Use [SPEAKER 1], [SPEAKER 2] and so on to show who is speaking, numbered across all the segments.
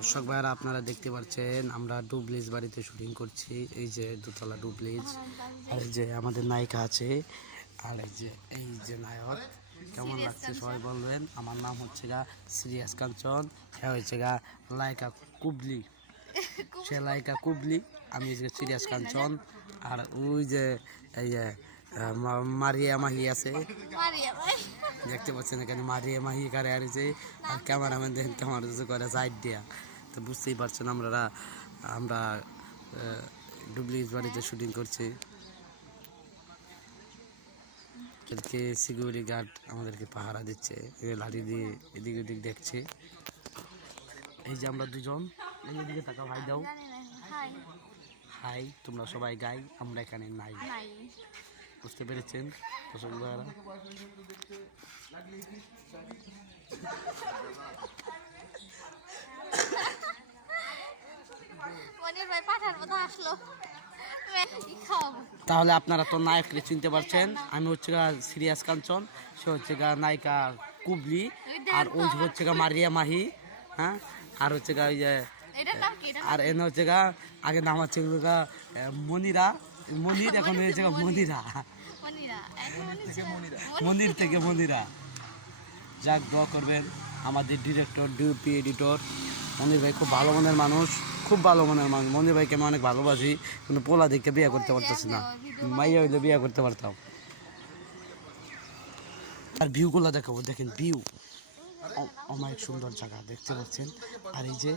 [SPEAKER 1] দর্শক ভাইয়ারা আপনারা দেখতে পাচ্ছেন আমরা ডুবলিজ বাড়িতে শুটিং করছি। এই যে দোতলা ডুবলিজ আর এই যে আমাদের নায়িকা আছে আর এই যে এই যে নায়ক কেমন লাগছে সবাই বলবেন? আমার নাম হচ্ছে গা সিরিয়াস কাঞ্চন হ্যাঁ হচ্ছে গা লাইকা কুবলি। সে লাইকা কুবলি আমি সিরিয়াস কাঞ্চন আর ওই যে এই যে মারিয়া মাহি আছে। দেখতে পাচ্ছেন এখানে মারিয়ে মাহি কারে আরিছে আর ক্যামেরাম্যান দেখেন ক্যামেরা করে সাইড দিয়া। তো বুঝতেই পারছেন আমরা আমরা ডুবলিজ বাড়িতে শুটিং করছি। এদিকে সিকিউরিটি গার্ড আমাদেরকে পাহারা দিচ্ছে এবার লাঠি দিয়ে এদিক ওদিক দেখছে। এই যে আমরা দুজন, এই দিকে তাকাও, হাই দাও।
[SPEAKER 2] হাই,
[SPEAKER 1] তোমরা সবাই গাই, আমরা এখানে নাই। বুঝতে পেরেছেন দর্শক ভাইয়েরা?
[SPEAKER 2] মনির ভাই পাঠার মতো আসলো।
[SPEAKER 1] তাহলে আপনারা তো নায়ককে চিনতে পারছেন। আমি হচ্ছে গা সিরিয়াস কাঞ্চন সে হচ্ছে গা নায়িকা কুবলি আর ওই হচ্ছে গা মারিয়া মাহি হ্যাঁ? আর হচ্ছে গা ওই যে আর এনে হচ্ছে গা আগে নাম হচ্ছে গা মনিরা মনির এখন হয়েছে গা মনিরা।
[SPEAKER 2] মনিরা। এখন মনিরা
[SPEAKER 1] মনির থেকে মনিরা। যাক দোয়া করবেন আমাদের ডিরেক্টর ডিউপি এডিটর। মনির ভাই খুব ভালো মনের মানুষ, খুব ভালো মনের মানুষ। মনির ভাইকে আমি অনেক ভালোবাসি, কিন্তু পোলা দেখে বিয়ে করতে পারতেছি না। মাইয়া হইলে বিয়ে করতে পারতাম। আর ভিউগুলো দেখাবো, দেখেন ভিউ অনেক সুন্দর জায়গা, দেখতে পাচ্ছেন? আর এই যে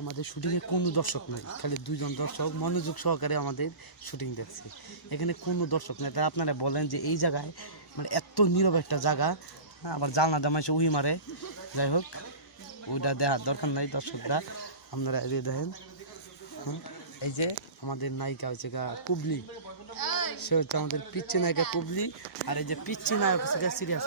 [SPEAKER 1] আমাদের শুটিংয়ে কোনো দর্শক নেই, খালি দুজন দর্শক, মনোযোগ সহকারে আমাদের শুটিং দেখছে। এখানে কোনো দর্শক নেই, তাই আপনারা বলেন যে এই জায়গায় মানে এত নীরব একটা জায়গা, আবার জানলা দামাইছে উহি মারে। যাই হোক। ওইটা দেওয়ার দরকার নাই, দর্শকরা। আপনারা এড়িয়ে দেখেন। এই যে আমাদের নায়িকা হচ্ছে কুবলি। সে হচ্ছে আমাদের পিচ্ছি নায়িকা কুবলি। আর এই যে পিচ্ছি নায়ক হচ্ছে সিরিয়াস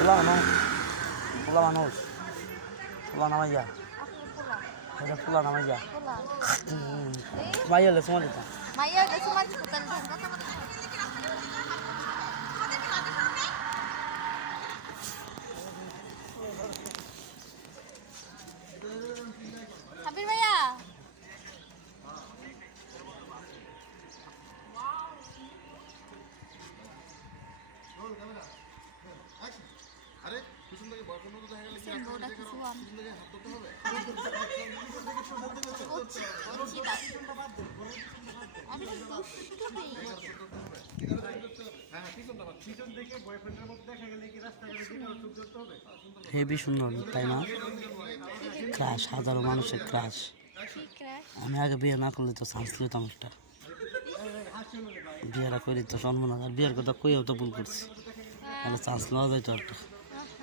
[SPEAKER 1] পোলা মানুষ পোলা মানুষ পোলা নামাইয়া এটা পোলা নামাইয়া মাইয়া হলে সময় দিতাম
[SPEAKER 2] মাইয়া গেছে মাঝে তো তাহলে ধান কথা বলতে হাবির ভাইয়া পিছন বউটা কিছু আন- করছি, করছি দাও। আমি তো দুষ্টু মেয়ে।
[SPEAKER 1] হেভি সুন্দর তাই না? ক্রাশ হাজারো মানুষের ক্রাশ আমি আগে বিয়ে না করলে তো চান্স পেতাম একটা। বিয়েটা করি তো সম্মান আর বিয়ের কথা কইও তো ভুল করছি। তাহলে চান্স নেওয়া যায় তো একটা